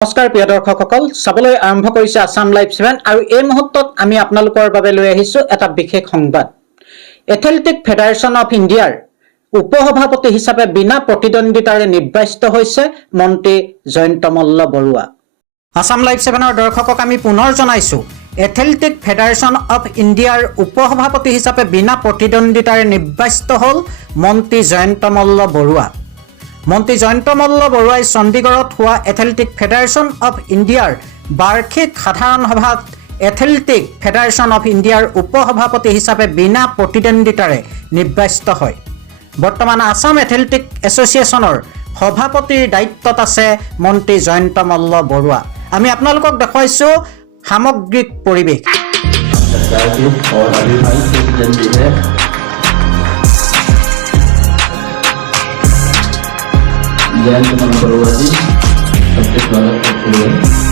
নমস্কাৰ প্ৰিয় দৰ্শকসকল চাবলৈ আৰম্ভ কৰিছে আসাম লাইভ 7 আৰু এই মুহূৰ্তত আমি আপোনালোকৰ বাবে লৈ আহিছো এটা বিশেষ সংবাদ এথলেটিক ফেডাৰেচন অফ ইণ্ডিয়াৰ উপসভাপতি হিচাপে বিনা প্ৰতিদ্বন্দ্বিতাৰে নিৰ্বাচিত হৈছে মন্ত্ৰী জয়ন্ত মল্ল বৰুৱা আসাম লাইভ 7ৰ দৰ্শকক আমি পুনৰ জনাইছো এথলেটিক ফেডাৰেচন অফ ইণ্ডিয়াৰ উপসভাপতি হিচাপে বিনা প্ৰতিদ্বন্দ্বিতাৰে নিৰ্বাচিত হ'ল মন্ত্ৰী জয়ন্ত মল্ল বৰুৱা মন্ত্ৰী জয়ন্ত মল্ল বৰুৱাই চণ্ডীগড়ত হোৱা এথলেটিক ফেডাৰেচন অফ ইণ্ডিয়াৰ বাৰ্ষিক সাধাৰণ সভাত এথলেটিক ফেডাৰেচন অফ ইণ্ডিয়াৰ উপসভাপতি হিচাপে বিনা প্ৰতিদ্বন্দ্বিতাৰে নিৰ্বাচিত হয় বৰ্তমান আসাম এথলেটিক এছ'চিয়েশ্যনৰ সভাপতিৰ দায়িত্বত আছে মন্ত্ৰী জয়ন্ত মল্ল বৰুৱা আমি আপোনালোকক দেখুৱাইছো সামগ্ৰিক পৰিৱেশ जयंत मल्ल बरुआ जी सबसे स्वागत करते हुए